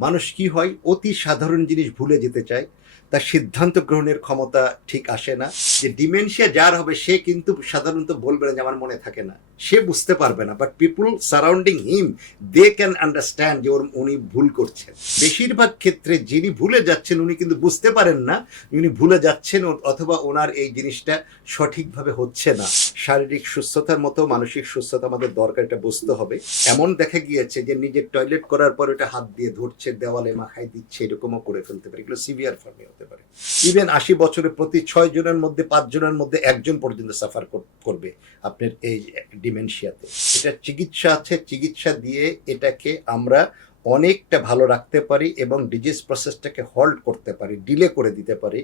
মানুষ কি হয় অতি সাধারণ জিনিস ভুলে যেতে চায়, তার সিদ্ধান্ত গ্রহণের ক্ষমতা ঠিক আসে না। যে ডিমেনশিয়া যার হবে সে কিন্তু সাধারণত বলবে না যে আমার মনে থাকে না, সে বুঝতে পারবে না, but people surrounding him they can understand যে উনি ভুল করছেন। বেশিরভাগ ক্ষেত্রে যিনি ভুলে যাচ্ছেন উনি কিন্তু বুঝতে পারেন না উনি ভুলে যাচ্ছেন, অথবা ওনার এই জিনিসটা সঠিকভাবে হচ্ছে না। শারীরিক সুস্থতার মতো মানসিক সুস্থতা আমাদের দরকার, এটা বুঝতে হবে। এমন দেখা গিয়েছে যে নিজের টয়লেট করার পর এটা হাত দিয়ে ধরছে, দেওয়ালে মাখাই দিচ্ছে, এরকমও করে ফেলতে পারে। এগুলো সিভিয়ার ফর্মে হতে পারে। ইভেন 80 বছরে প্রতি 6 জনের মধ্যে 5 জনের মধ্যে একজন পর্যন্ত সাফার করবে আপনার এই ডিমেনশিয়াতে। এটা চিকিৎসা আছে, চিকিৎসা দিয়ে এটাকে আমরা অনেকটা ভালো রাখতে পারি এবং ডিজিজ প্রসেসটাকে হল্ট করতে পারি, ডিলে করে দিতে পারি।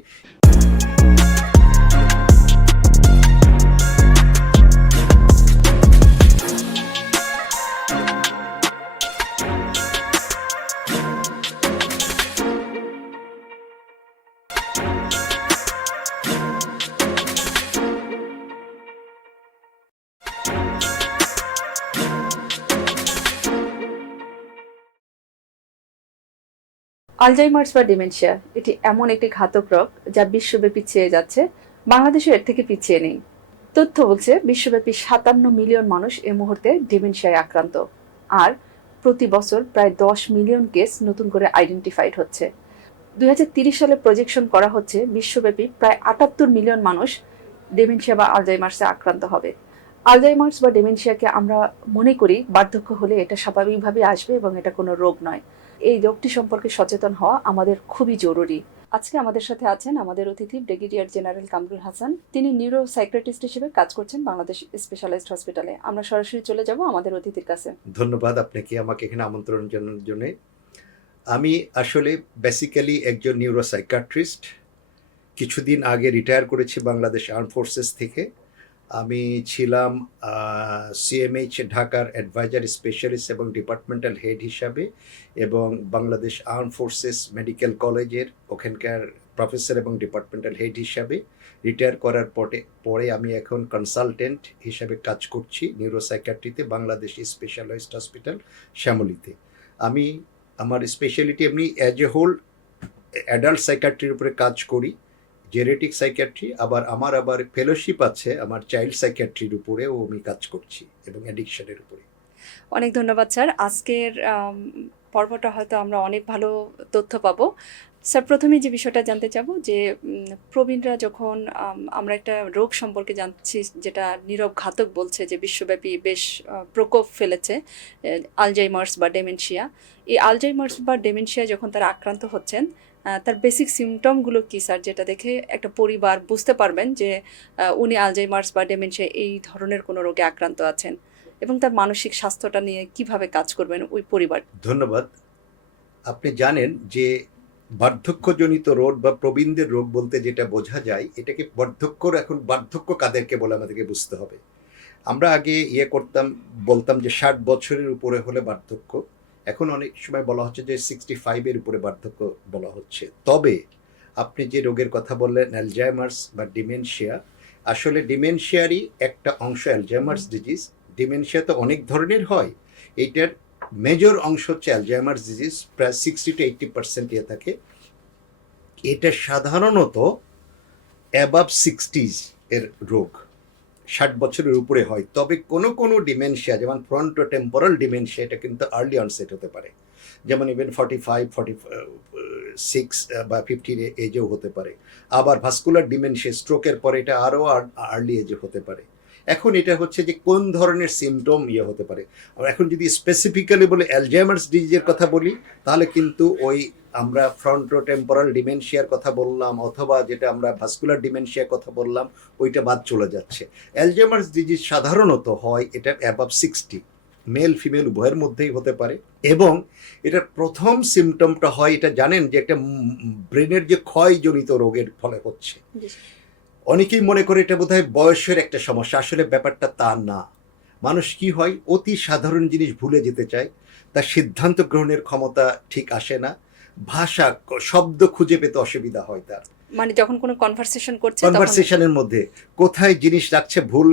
আলজাইমার্স বা ডিমেনশিয়া এটি এমন একটি ঘাতক রোগ যা বিশ্বব্যাপী ছেয়ে যাচ্ছে। বাংলাদেশও এর থেকে পিছিয়ে নেই। তথ্য বলছে বিশ্বব্যাপী 57 মিলিয়ন মানুষ এই মুহূর্তে ডিমেনশিয়ায় আক্রান্ত, আর প্রতি বছর প্রায় 10 মিলিয়ন কেস নতুন করে আইডেন্টিফাইড হচ্ছে। 2030 সালে প্রজেকশন করা হচ্ছে বিশ্বব্যাপী প্রায় 78 মিলিয়ন মানুষ ডিমেনশিয়া বা আলজাইমার্সে আক্রান্ত হবে। আলজাইমার্স বা ডিমেনশিয়াকে আমরা মনে করি বার্ধক্য হলে এটা স্বাভাবিকভাবে আসবে এবং এটা কোনো রোগ নয়। এই রোগটি সম্পর্কে সচেতন হওয়া আমাদের খুবই জরুরি। আজকে আমাদের সাথে আছেন আমাদের অতিথি ব্রিগেডিয়ার জেনারেল কামরুল হাসান। তিনি নিউরো সাইকিয়াট্রিস্ট হিসেবে কাজ করছেন বাংলাদেশ স্পেশালাইজড হসপিটালে। আমরা সরাসরি চলে যাব আমাদের অতিথির কাছে। ধন্যবাদ আপনাকে আমাকে এখানে আমন্ত্রণ জানানোর জন্য। আমি আসলে বেসিক্যালি একজন নিউরো সাইকিয়াট্রিস্ট। কিছুদিন আগে রিটায়ার করেছি বাংলাদেশ আর্ম ফোর্সেস থেকে। আমি ছিলাম সিএমএইচ ঢাকার অ্যাডভাইজার স্পেশালিস্ট এবং ডিপার্টমেন্টাল হেড হিসাবে, এবং বাংলাদেশ আর্ম ফোর্সেস মেডিকেল কলেজের ওখানকার প্রফেসর এবং ডিপার্টমেন্টাল হেড হিসাবে। রিটায়ার করার পরে আমি এখন কনসালটেন্ট হিসাবে কাজ করছি নিউরোসাইকিয়াট্রিতে বাংলাদেশ স্পেশালাইজড হসপিটাল শ্যামলীতে। আমি আমার স্পেশালিটি এমনি অ্যাজ এ হোল অ্যাডাল্ট সাইকিয়াট্রির উপরে কাজ করি, জেনেটিক সাইকিয়াট্রি। আবার ফেলোশিপ আছে আমার চাইল্ড সাইকিয়াট্রির উপরেও আমি কাজ করছি এবং অ্যাডিকশনের উপরে। অনেক ধন্যবাদ স্যার। আজকের পর্বটা হয়তো আমরা অনেক ভালো তথ্য পাবো। স্যার, প্রথমে যে বিষয়টা জানতে চাবো যে প্রবীণরা যখন আমরা একটা রোগ সম্পর্কে জানছি যেটা নীরব ঘাতক বলছে, যে বিশ্বব্যাপী বেশ প্রকোপ ফেলেছে, আলজাইমার্স বা ডেমেনশিয়া। এই আলজাইমার্স বা ডেমেনশিয়া যখন তারা আক্রান্ত হচ্ছেন, তার বেসিক সিমটমগুলো কী স্যার, যেটা দেখে একটা পরিবার বুঝতে পারবেন যে উনি আলজাইমার্স বা ডেমেনশিয়া এই ধরনের কোনো রোগে আক্রান্ত আছেন, এবং তার মানসিক স্বাস্থ্যটা নিয়ে কিভাবে কাজ করবেন ওই পরিবার? ধন্যবাদ। আপনি জানেন যে বার্ধক্যজনিত রোগ বা প্রবীণদের রোগ বলতে যেটা বোঝা যায়, এটাকে এখন বার্ধক্য কাদেরকে বলে আমাদেরকে বুঝতে হবে। আমরা আগে বলতাম যে 60 বছরের উপরে হলে বার্ধক্য। এখন অনেক সময় বলা হচ্ছে যে 65-এর উপরে বার্ধক্য বলা হচ্ছে। তবে আপনি যে রোগের কথা বললেন অ্যালজাইমার্স বা ডিমেনশিয়া, আসলে ডিমেনশিয়ারই একটা অংশ অ্যালজাইমার্স ডিজিজ। ডিমেনশিয়া তো অনেক ধরনের হয়, এইটার মেজর অংশ হচ্ছে অ্যালজাইমার্স ডিজিজ, প্রায় 60-80% ইয়ে থাকে। এটা সাধারণত অ্যাবাভ 60s এর রোগ, 60 বছরের উপরে হয়। তবে কোনো ডিমেনশিয়া যেমন ফ্রন্টোটেম্পোরাল ডিমেনশিয়া, এটা কিন্তু আর্লি অনসেট হতে পারে, যেমন ইভেন 45, 46 বা 50 এজেও হতে পারে। আবার ভাস্কুলার ডিমেনশিয়া, স্ট্রোকের পরে এটা আরও আর্লি এজে হতে পারে। এখন এটা হচ্ছে যে কোন ধরনের সিমটম হতে পারে। এখন যদি স্পেসিফিক্যালি বলে অ্যালজাইমার্স ডিজিজের কথা বলি, তাহলে কিন্তু ওই আমরা ফ্রন্টোটেম্পোরাল ডিমেনশিয়ার কথা বললাম অথবা যেটা আমরা ভাস্কুলার ডিমেনশিয়ার কথা বললাম, ওইটা বাদ চলে যাচ্ছে। অ্যালজাইমার্স ডিজিজ সাধারণত হয় এটা অ্যাবাভ 60, মেল ফিমেল উভয়ের মধ্যেই হতে পারে। এবং এটার প্রথম সিমটমটা হয়, এটা জানেন যে একটা ব্রেনের যে ক্ষয়জনিত রোগের ফলে হচ্ছে। অনেকেই মনে করে এটা বোধহয় বয়সের একটা সমস্যা, আসলে ব্যাপারটা তা না। মানুষ কি হয় অতি সাধারণ জিনিস ভুলে যেতে চায়, তার সিদ্ধান্ত গ্রহণের ক্ষমতা ঠিক আসে না, ভাষা শব্দ খুঁজে পেতে অসুবিধা হয় তার। মানে যখন কোনো কনভারসেশনের মধ্যে কোথায় জিনিস রাখছে ভুল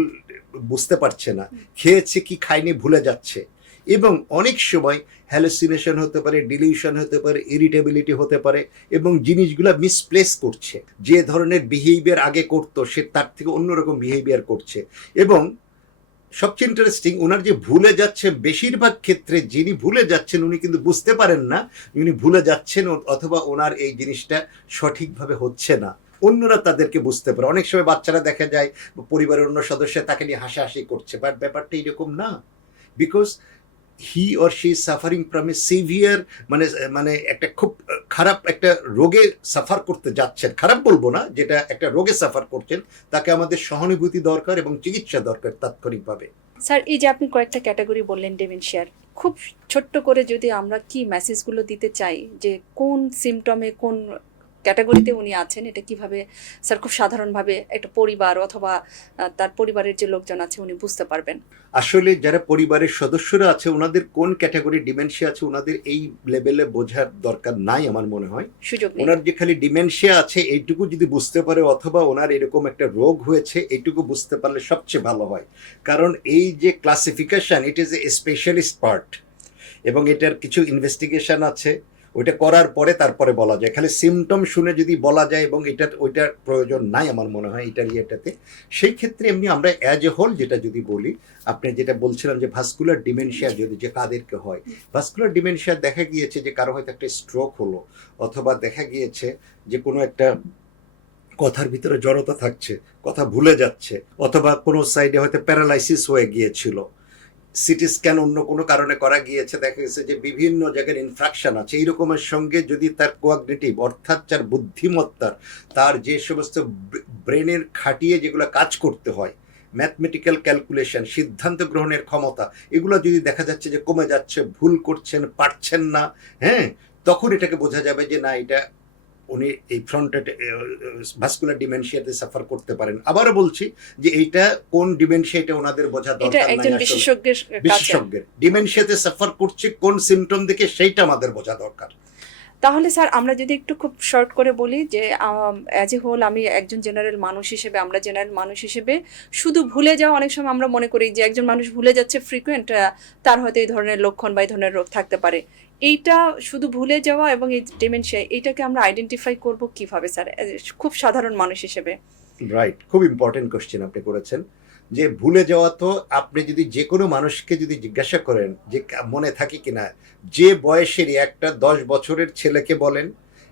বুঝতে পারছে না, খেয়েছে কি খায়নি ভুলে যাচ্ছে। এবং অনেক সময় হ্যালুসিনেশন হতে পারে, ডিলিউশন হতে পারে, ইরিটেবিলিটি হতে পারে, এবং জিনিসগুলো মিসপ্লেস করছে। যে ধরনের বিহেভিয়ার আগে করতো সে তার থেকে অন্যরকম বিহেভিয়ার করছে। এবং সবচেয়ে ইন্টারেস্টিং, ওনার যে ভুলে যাচ্ছে, বেশিরভাগ ক্ষেত্রে যিনি ভুলে যাচ্ছেন উনি কিন্তু বুঝতে পারেন না উনি ভুলে যাচ্ছেন, অথবা ওনার এই জিনিসটা সঠিকভাবে হচ্ছে না, অন্যরা তাদেরকে বুঝতে পারে। অনেক সময় বাচ্চারা দেখা যায় পরিবারের অন্য সদস্য তাকে নিয়ে হাসাহাসি করছে, বাট ব্যাপারটা এরকম না। Because he or she suffering from a severe, মানে মানে একটা খুব খারাপ একটা রোগে সাফার করতে যাচ্ছেন, খারাপ বলবো না, যেটা একটা রোগে সাফার করছেন, তাকে আমাদের সহানুভূতি দরকার এবং চিকিৎসা দরকার তাৎক্ষণিকভাবে। স্যার, এই যে আপনি কয়েকটা ক্যাটাগরি বললেন ডিমেনশিয়ার, খুব ছোট্ট করে যদি আমরা কি মেসেজগুলো দিতে চাই যে কোন সিমটমে কোন ক্যাটাগরিতে উনি আছেন, এটা কিভাবে স্যার খুব সাধারণভাবে একটা পরিবার অথবা তার পরিবারের যে লোকজন আছে উনি বুঝতে পারবেন? আসলে যারা পরিবারের সদস্যরা আছে ওনাদের কোন ক্যাটাগরি ডিমেনশিয়া আছে ওনাদের এই লেভেলে বোঝার দরকার নাই আমার মনে হয়। সুযোগ নেই। ওনার যে খালি ডিমেনশিয়া আছে এইটুকু যদি বুঝতে পারে, অথবা ওনার এরকম একটা রোগ হয়েছে এইটুকু বুঝতে পারলে সবচেয়ে ভালো হয়। কারণ এই যে classification, it is a specialist part, এবং এটার কিছু ইনভেস্টিগেশন আছে, ওইটা করার পরে তারপরে বলা যায়। খালি সিমটম শুনে যদি বলা যায়, এবং ওইটার প্রয়োজন নাই আমার মনে হয় এটার ইয়েটাতে। সেই ক্ষেত্রে এমনি আমরা অ্যাজ এ হোল যেটা যদি বলি, আপনি যেটা বলছিলাম যে ভাস্কুলার ডিমেনশিয়া যদি যে কাদেরকে হয়, ভাস্কুলার ডিমেনশিয়া দেখা গিয়েছে যে কারো হয়তো একটা স্ট্রোক হলো, অথবা দেখা গিয়েছে যে কোনো একটা কথার ভিতরে জড়তা থাকছে, কথা ভুলে যাচ্ছে, অথবা কোনো সাইডে হয়তো প্যারালাইসিস হয়ে গিয়েছিল, সিটি স্ক্যান অন্য কোনো কারণে করা গিয়েছে, দেখা গেছে যে বিভিন্ন জায়গায় ইনফ্রাকশন আছে। এইরকমের সঙ্গে যদি তার কোয়াগনিটিভ অর্থাৎ যার বুদ্ধিমত্তার, তার যে সমস্ত ব্রেনের খাটিয়ে যেগুলো কাজ করতে হয়, ম্যাথমেটিক্যাল ক্যালকুলেশন, সিদ্ধান্ত গ্রহণের ক্ষমতা, এগুলো যদি দেখা যাচ্ছে যে কমে যাচ্ছে, ভুল করছেন, পারছেন না, হ্যাঁ, তখন এটাকে বোঝা যাবে যে না, এটা উনি এই ফ্রন্টেড ভাস্কুলার ডিমেনশিয়াতে সাফার করতে পারেন। আবারও বলছি যে এইটা কোন ডিমেনশিয়া এটা ওনাদের বোঝা এটা দরকার নাই। একজন আসলে বিশেষজ্ঞের কাছে। বিশেষজ্ঞের ডিমেনশিয়াতে সাফার করছে কোন সিমটম দেখে সেইটা আমাদের বোঝা দরকার। তাহলে স্যার আমরা যদি একটু খুব শর্ট করে বলি যে অ্যাজ এ হোল আমি একজন জেনারেল মানুষ হিসেবে, আমরা জেনারেল মানুষ হিসেবে শুধু ভুলে যাওয়া, অনেক সময় আমরা মনে করি যে একজন মানুষ ভুলে যাচ্ছে ফ্রিকুয়েন্ট, তার হয়তো এই ধরনের লক্ষণ বা এই ধরনের রোগ থাকতে পারে। এইটা শুধু ভুলে যাওয়া এবং এই ডিমেনশিয়া, এইটাকে আমরা আইডেন্টিফাই করব কিভাবে স্যার খুব সাধারণ মানুষ হিসেবে? রাইট, খুব ইম্পর্টেন্ট কোশ্চেন আপনি করেছেন। যে ভুলে যাওয়া, তো আপনি যদি যে কোনো মানুষকে যদি জিজ্ঞাসা করেন যে মনে থাকে কিনা, যে বয়সেরই একটা 10 বছরের ছেলেকে বলেন,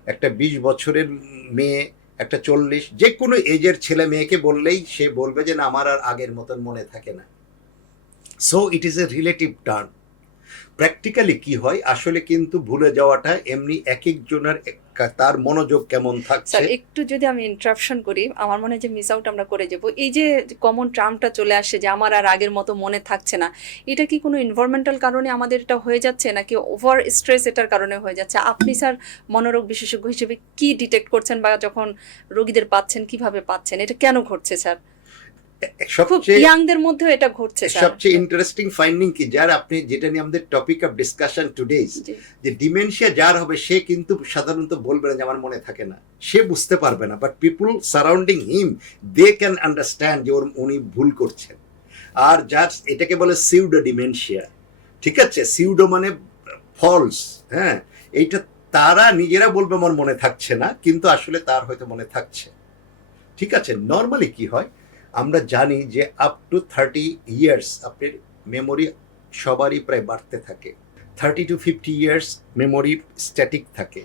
একটা 20 বছরের মেয়ে, একটা 40, যে কোনো এজের ছেলে মেয়েকে বললেই সে বলবে যে না, আমার আর আগের মতন মনে থাকে না। So it is a relative term. Practically কি হয়, আসলে কিন্তু ভুলে যাওয়াটা এমনি এক একজনের তার মনোযোগ কেমন থাকছে। স্যার একটু যদি আমি ইন্টারাপশন করি, আমার মনে হয় যে মিস আউট আমরা করে যাব। এই যে কমন টার্মটা চলে আসে যে আমার আর আগের মতো মনে থাকছে না, এটা কি কোনো এনভায়রনমেন্টাল কারণে আমাদের এটা হয়ে যাচ্ছে, নাকি ওভার স্ট্রেস এটার কারণে হয়ে যাচ্ছে? আপনি স্যার মনোরোগ বিশেষজ্ঞ হিসেবে কি ডিটেক্ট করছেন, বা যখন রোগীদের পাচ্ছেন কিভাবে পাচ্ছেন, এটা কেন ঘটছে স্যার? খুব ইয়াংদের মধ্যে এটা ঘটছে স্যার। সবচেয়ে ইন্টারেস্টিং ফাইন্ডিং কি, যার আপনি যেটা নিয়ে আমাদের টপিক অফ ডিসকাশন টুডে, যে ডিমেনশিয়া যার হবে সে কিন্তু সাধারণত বলবে না যে আমার মনে থাকে না, সে বুঝতে পারবে না, but people surrounding him they can understand যে উনি ভুল করছেন। আর যার এটাকে বলে সিউডো ডিমেনশিয়া, ঠিক আছে, সিউডো মানে ফলস, হ্যাঁ, এইটা তারা নিজেরা বলবে আমার মনে থাকছে না, কিন্তু আসলে তার হয়তো মনে থাকছে। ঠিক আছে, নর্মালি কি হয় আমরা জানি যে আপ টু 30 ইয়ার্স আপনার মেমোরি সবারই প্রায় বাড়তে থাকে। 30 to 50 ইয়ার্স মেমোরি স্ট্যাটিক থাকে,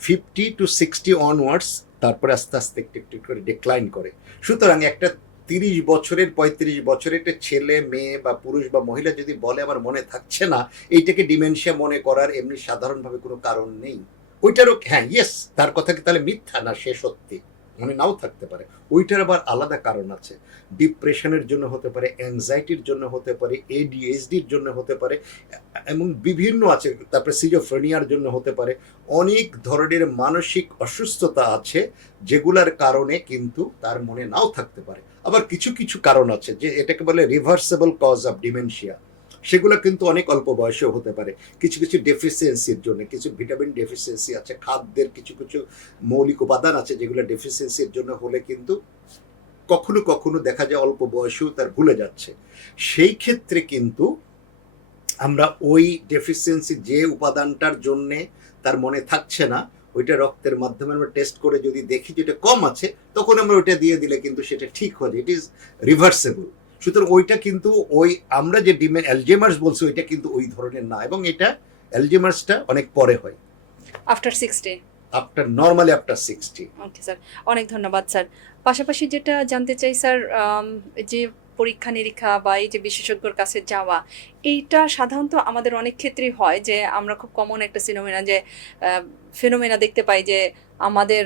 50 to 60 অনওয়ার্ডস তারপরে আস্তে আস্তে একটু একটু করে ডিক্লাইন করে। সুতরাং একটা 30 বছরের 35 বছরের একটা ছেলে মেয়ে বা পুরুষ বা মহিলা যদি বলে আমার মনে থাকছে না, এইটাকে ডিমেনশিয়া মনে করার এমনি সাধারণভাবে কোনো কারণ নেই। ওইটারও হ্যাঁ ইয়েস, তার কথা কি তাহলে মিথ্যা না, সে সত্যি মনে নাও থাকতে পারে। ওইটার আবার আলাদা কারণ আছে, ডিপ্রেশনের জন্য হতে পারে, অ্যাংজাইটির জন্য হতে পারে, এডিএইচডির জন্য হতে পারে, এবং বিভিন্ন আছে, তারপরে সিজোফ্রেনিয়ার জন্য হতে পারে। অনেক ধরনের মানসিক অসুস্থতা আছে যেগুলার কারণে কিন্তু তার মনে নাও থাকতে পারে। আবার কিছু কিছু কারণ আছে যে এটাকে বলে রিভার্সেবল কজ অফ ডিমেনশিয়া, সেগুলো কিন্তু অনেক অল্প বয়সেও হতে পারে। কিছু কিছু ডেফিসিয়েন্সির জন্য, কিছু ভিটামিন ডেফিসিয়েন্সি আছে, খাদ্যের কিছু কিছু মৌলিক উপাদান আছে যেগুলো ডেফিসিয়েন্সির জন্য হলে কিন্তু কখনো কখনো দেখা যায় অল্প বয়সেও তার ভুলে যাচ্ছে। সেই ক্ষেত্রে কিন্তু আমরা ওই ডেফিসিয়েন্সি যে উপাদানটার জন্যে তার মনে থাকছে না, ওইটা রক্তের মাধ্যমে আমরা টেস্ট করে যদি দেখি যেটা কম আছে, তখন আমরা ওইটা দিয়ে দিলে কিন্তু সেটা ঠিক হয়ে যায়, ইট ইজ রিভার্সেবল। সুতরাং ওইটা কিন্তু ওই আমরা যে অ্যালজেমার্স বলছি ওইটা কিন্তু ওই ধরনের না, এবং এটা অ্যালজেমার্সটা অনেক পরে হয়, after 60। Normally after 60। Okay sir, অনেক ধন্যবাদ স্যার। পাশাপাশি যেটা জানতে চাই স্যার, যে পরীক্ষা নিরীক্ষা বা এই যে বিশেষজ্ঞর কাছে যাওয়া, এইটা সাধারণত আমাদের অনেক ক্ষেত্রেই হয় যে আমরা খুব কমন একটা ফেনোমেনা দেখতে পাই যে আমাদের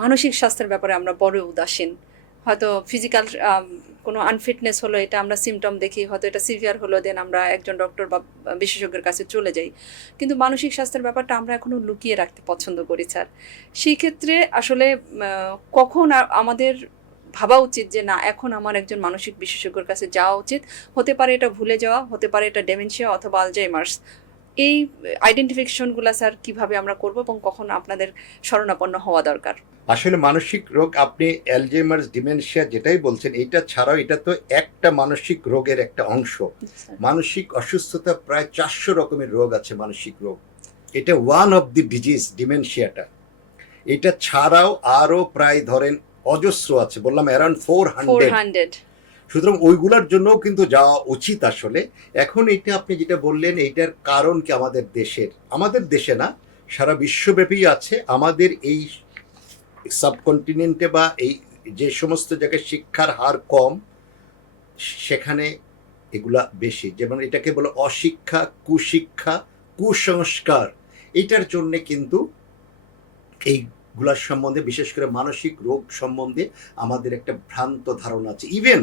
মানসিক স্বাস্থ্যের ব্যাপারে আমরা বড় উদাসীন। হয়তো ফিজিক্যাল কোনো আনফিটনেস হলো, এটা আমরা সিমটম দেখি, হয়তো এটা সিভিয়ার হলো, দেন আমরা একজন ডক্টর বা বিশেষজ্ঞের কাছে চলে যাই। কিন্তু মানসিক স্বাস্থ্যের ব্যাপারটা আমরা এখনো লুকিয়ে রাখতে পছন্দ করি স্যার। সেই ক্ষেত্রে আসলে কখন আমাদের ভাবা উচিত যে না, এখন আমার একজন মানসিক বিশেষজ্ঞের কাছে যাওয়া উচিত? হতে পারে এটা ভুলে যাওয়া, হতে পারে এটা ডেমেনশিয়া অথবা আলজাইমার্স। এই আইডেন্টিফিকেশনগুলো স্যার কিভাবে আমরা করব এবং কখন আপনাদের শরণাপন্ন হওয়া দরকার? আসলে মানসিক রোগ, আপনি অ্যালজেইমার্স, ডিমেনশিয়া যেটাই বলছেন, এটা ছাড়াও এটা তো একটা মানসিক রোগের একটা অংশ। মানসিক অসুস্থতা প্রায় 400 রকমের রোগ আছে মানসিক রোগ, এটা ওয়ান অফ দি ডিজিজ ডিমেনশিয়াটা। এটা ছাড়াও আরো প্রায় ধরেন অজস্র আছে, বললাম অ্যারাউন্ড 400। সুতরাং ওইগুলোর জন্যও কিন্তু যাওয়া উচিত আসলে। এখন এটা আপনি যেটা বললেন, এইটার কারণ কি আমাদের দেশে না, সারা বিশ্বব্যাপী আছে। আমাদের এই সাবকন্টিনেন্টে বা এই যে সমস্ত জায়গায় শিক্ষার হার কম, সেখানে এগুলা বেশি। যেমন এটাকে বলে অশিক্ষা, কুশিক্ষা, কুসংস্কার। এটার জন্যে কিন্তু এইগুলার সম্বন্ধে, বিশেষ করে মানসিক রোগ সম্বন্ধে আমাদের একটা ভ্রান্ত ধারণা আছে। ইভেন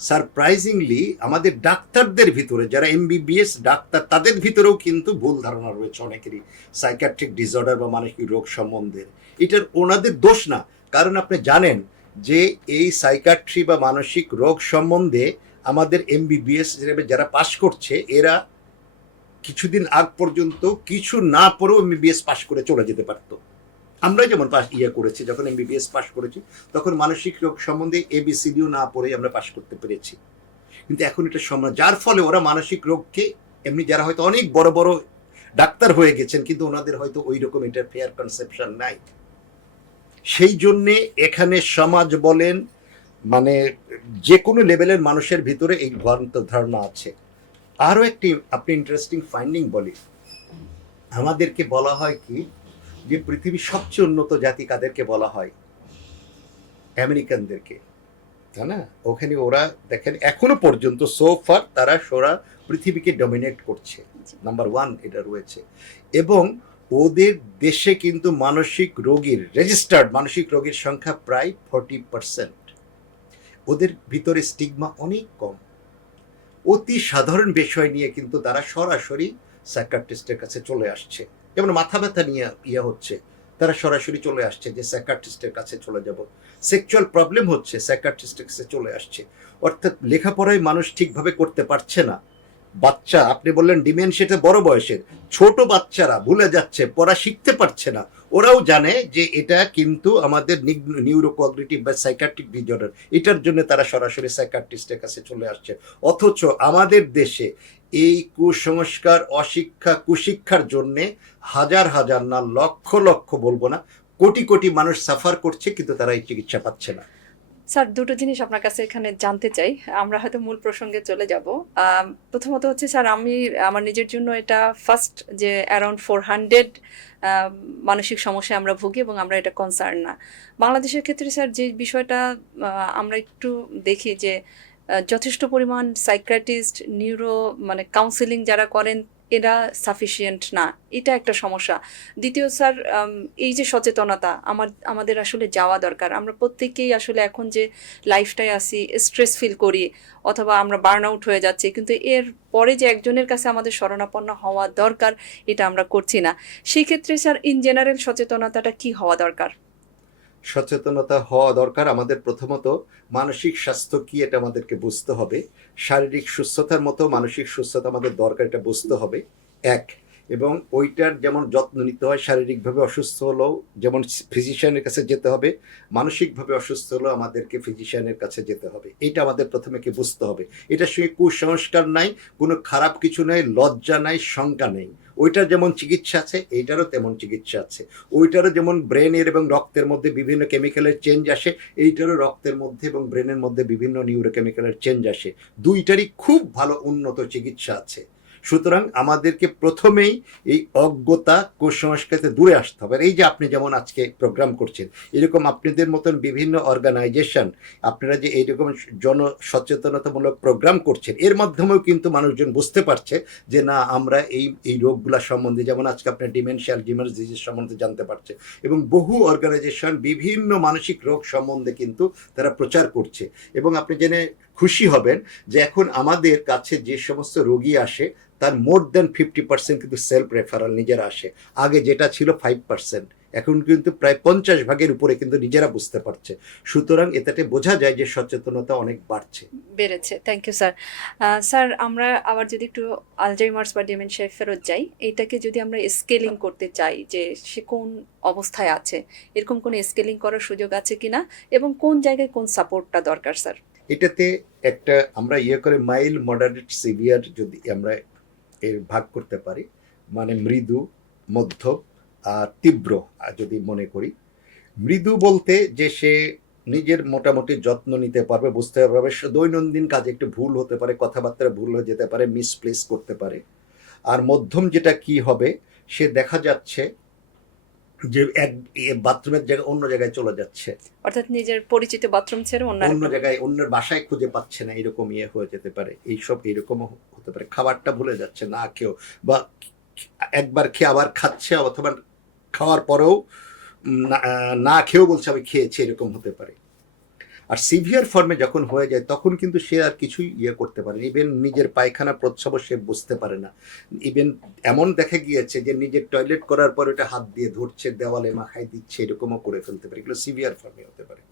সারপ্রাইজিংলি আমাদের ডাক্তারদের ভিতরে, যারা এমবিবিএস ডাক্তার, তাদের ভিতরেও কিন্তু ভুল ধারণা রয়েছে অনেকেরই সাইকিয়াট্রিক ডিসঅর্ডার বা মানসিক রোগ সম্বন্ধে। এটার ওনাদের দোষ না, কারণ আপনি জানেন যে এই সাইকিয়াট্রি বা মানসিক রোগ সম্বন্ধে আমাদের এমবিবিএস যারা পাশ করছে, এরা কিছুদিন আগ পর্যন্ত কিছু না পড়েও এমবিবিএস পাশ করে চলে যেতে পারতো। আমরা যেমন করেছি, যখন এমবিবিএস পাশ করেছি, তখন মানসিক রোগ সম্বন্ধে এবিসিডিও না পড়েই আমরা পাশ করতে পেরেছি। কিন্তু এখন এটা সম্ভব, যার ফলে ওরা মানসিক রোগকে, এমনি যারা হয়তো অনেক বড় বড় ডাক্তার হয়ে গেছেন, কিন্তু ওনাদের হয়তো ওই রকম এটার ফেয়ার কনসেপশন নাই। সেই জন্যে এখানে সমাজ বলেন, মানে যে কোনো লেভেলের মানুষের ভিতরে এই ভ্রান্ত ধারণা আছে। আরও একটি আপনি ইন্টারেস্টিং ফাইন্ডিং বলি, আমাদেরকে বলা হয় কি যে পৃথিবীর সবচেয়ে উন্নত জাতি কাদেরকে বলা হয়? আমেরিকানদেরকে, তাই না? ওখানে ওরা দেখেন এখনো পর্যন্ত সোফার তারা পৃথিবীকে ডমিনেট করছে, নাম্বার 1 এটা রয়েছে। এবং ওদের দেশে কিন্তু রেজিস্টার্ড মানসিক রোগীর সংখ্যা প্রায় 40%। ওদের ভিতরে স্টিগমা অনেক কম। অতি সাধারণ বিষয় নিয়ে কিন্তু তারা সরাসরি সাইকিয়াট্রিস্টের কাছে চলে আসছে। যেমন মাথা ব্যথা নিয়ে হচ্ছে, তারা সরাসরি চলে আসছে যে সাইকিয়াট্রিস্টের কাছে চলে যাব। সেক্সুয়াল প্রবলেম হচ্ছে, সাইকিয়াট্রিস্টের কাছে চলে আসছে। অর্থাৎ লেখাপড়ায় মানুষ ঠিকভাবে করতে পারছে না। বাচ্চা, আপনি বললেন ডিমেনশিয়াতে বড় বয়সের, ছোট বাচ্চারা ভুলে যাচ্ছে, পড়া শিখতে পারছে না। ওরাও জানে যে এটা কিন্তু আমাদের নিউরোকগনিটিভ বা সাইকিয়াট্রিক ডিসঅর্ডার, এটার জন্য তারা সরাসরি সাইকিয়াট্রিস্টের কাছে চলে আসছে। অথচ আমাদের দেশে এই কুসংস্কার, অশিক্ষা, কুশিক্ষার জন্যে হাজার হাজার না লক্ষ লক্ষ, বলবো না, কোটি কোটি মানুষ সাফার করছে, কিন্তু তারা এই চিকিৎসা পাচ্ছে না। স্যার, দুটো জিনিস আপনার কাছে এখানে জানতে চাই, আমরা হয়তো মূল প্রসঙ্গে চলে যাব। প্রথমত হচ্ছে স্যার, আমি আমার নিজের জন্য এটা ফার্স্ট যে অ্যারাউন্ড 400 মানসিক সমস্যায় আমরা ভুগি এবং আমরা এটা কনসার্ন না। বাংলাদেশের ক্ষেত্রে স্যার যে বিষয়টা আমরা একটু দেখি যে যথেষ্ট পরিমাণ সাইকিয়াট্রিস্ট, কাউন্সিলিং যারা করেন, এরা সাফিসিয়েন্ট না, এটা একটা সমস্যা। দ্বিতীয় স্যার, এই যে সচেতনতা আমাদের আসলে যাওয়া দরকার। আমরা প্রত্যেকেই আসলে এখন যে লাইফটাই আসি, স্ট্রেস ফিল করি অথবা আমরা বার্ন আউট হয়ে যাচ্ছি, কিন্তু এর পরে যে একজনের কাছে আমাদের শরণাপন্ন হওয়া দরকার, এটা আমরা করছি না। সেই ক্ষেত্রে স্যার, ইন জেনারেল সচেতনতাটা কি হওয়া দরকার? সচেতনতা হওয়া দরকার আমাদের। প্রথমত মানসিক স্বাস্থ্য কি, এটা আমাদেরকে বুঝতে হবে। শারীরিক সুস্থতার মতো মানসিক সুস্থতা আমাদের দরকার, এটা বুঝতে হবে। এবং ওইটার যেমন যত্ন নিতে হয়, শারীরিকভাবে অসুস্থ হলেও যেমন ফিজিশিয়ানের কাছে যেতে হবে, মানসিকভাবে অসুস্থ হলেও আমাদেরকে ফিজিশিয়ানের কাছে যেতে হবে। এইটা আমাদের প্রথমে কি বুঝতে হবে। এটার সঙ্গে কুসংস্কার নাই, কোনো খারাপ কিছু নাই, লজ্জা নাই, শঙ্কা নেই। ওইটার যেমন চিকিৎসা আছে এইটারও তেমন চিকিৎসা আছে। ওইটারও যেমন ব্রেনের এবং রক্তের মধ্যে বিভিন্ন কেমিক্যালের চেঞ্জ আসে, এইটারও রক্তের মধ্যে এবং ব্রেনের মধ্যে বিভিন্ন নিউরোকেমিক্যালের চেঞ্জ আসে। দুইটারই খুব ভালো উন্নত চিকিৎসা আছে। সুতরাং আমাদেরকে প্রথমেই এই অজ্ঞতা কুসংস্কারতে দূরে আসতে হবে। আর এই যে আপনি যেমন আজকে প্রোগ্রাম করছেন, এরকম আপনাদের মতন বিভিন্ন অর্গানাইজেশন, আপনারা যে এইরকম জন সচেতনতামূলক প্রোগ্রাম করছেন, এর মাধ্যমেও কিন্তু মানুষজন বুঝতে পারছে যে না, আমরা এই রোগগুলা সম্বন্ধে, যেমন আজকে আপনার ডিমেনশিয়া আলঝেইমার্স ডিজিজ সম্বন্ধে জানতে পারছে, এবং বহু অর্গানাইজেশন বিভিন্ন মানসিক রোগ সম্বন্ধে কিন্তু তারা প্রচার করছে। এবং আপনি জেনে খুশি হবেন যে এখন আমাদের কাছে যে সমস্ত রোগী আসে তার মোর দেন 50% কিন্তু সেলফ রেফারাল নিজেরা আসে। আগে যেটা ছিল 5%, এখন কিন্তু প্রায় 50% উপরে কিন্তু নিজেরা বুঝতে পারছে। সুতরাং এটাতে বোঝা যায় যে সচেতনতা অনেক বাড়ছে, বেড়েছে। Thank you sir. স্যার, আমরা আবার যদি একটু আলজাইমার্স বা ডিমেনশিয়ায় ফেরত যাই, এইটাকে যদি আমরা স্কেলিং করতে চাই, যে সে কোন অবস্থায় আছে, এরকম কোনো স্কেলিং করার সুযোগ আছে কিনা, এবং কোন জায়গায় কোন সাপোর্টটা দরকার স্যার? এটাতে একটা আমরা করে মাইল্ড, মডারেট, সিভিয়ার যদি আমরা এর ভাগ করতে পারি, মানে মৃদু, মধ্যম আর তীব্র যদি মনে করি। মৃদু বলতে যে সে নিজের মোটামুটি যত্ন নিতে পারবে, বুঝতে পারবে, দৈনন্দিন কাজে একটু ভুল হতে পারে, কথাবার্তা ভুল হয়ে যেতে পারে, মিসপ্লেস করতে পারে। আর মধ্যম যেটা কি হবে, সে দেখা যাচ্ছে যে এক বাথরুমের জায়গায় অন্য জায়গায় চলে যাচ্ছে, অর্থাৎ নিজের পরিচিত বাথরুম ছেড়ে অন্য জায়গায় অন্যের বাসায় খুঁজে পাচ্ছে না, এরকম হয়ে যেতে পারে। এইসব এরকমও হতে পারে। খাবারটা ভুলে যাচ্ছে না খেয়েও, বা একবার খেয়ে আবার খাচ্ছে, অথবা খাওয়ার পরেও না খেয়েও বলছে আমি খেয়েছি, এরকম হতে পারে। আর সিভিয়ার ফর্মে যখন হয়ে যায় তখন কিন্তু সে আর কিছুই করতে পারে না। ইভেন নিজের পায়খানা প্রস্রাব সে বুঝতে পারে না। ইভেন এমন দেখা গিয়েছে যে নিজের টয়লেট করার পর ওটা হাত দিয়ে ধরছে, দেওয়ালে মাখাই দিচ্ছে, এরকমও করে ফেলতে পারে। এগুলো সিভিয়ার ফর্মে হতে পারে।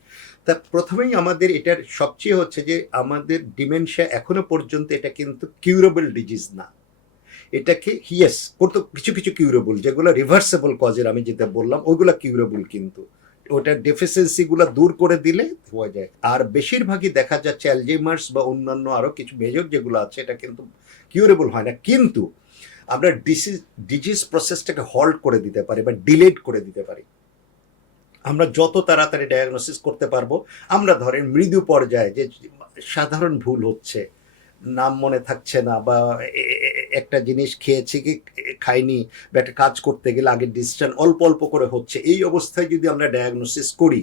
তা প্রথমেই আমাদের এটার সবচেয়ে হচ্ছে যে আমাদের ডিমেনশিয়া এখনো পর্যন্ত এটা কিন্তু কিউরেবল ডিজিজ না। এটাকে করতে কিছু কিছু কিউরেবল, যেগুলো রিভার্সেবল কজের আমি যেটা বললাম ওইগুলো কিউরেবল, কিন্তু ওটার ডেফিসিয়েন্সি গুলো দূর করে দিলে হয়ে যায়। আর বেশিরভাগই দেখা যাচ্ছে অ্যালঝেইমার্স বা অন্যান্য আরো কিছু মেজর যেগুলো আছে এটা কিন্তু কিউরেবল হয় না, কিন্তু আমরা ডিজিজ প্রসেসটাকে হল্ট করে দিতে পারি বা ডিলেট করে দিতে পারি। আমরা যত তাড়াতাড়ি ডায়াগনোসিস করতে পারবো, আমরা ধরেন মৃদু পর্যায়ে যে সাধারণ ভুল হচ্ছে, নাম মনে থাকছে না, বা একটা জিনিস খেয়েছি কি খাইনি, বা একটা কাজ করতে গেলে আগের ডিসিশন অল্প অল্প করে হচ্ছে, এই অবস্থায় যদি আমরা ডায়াগনোসিস করি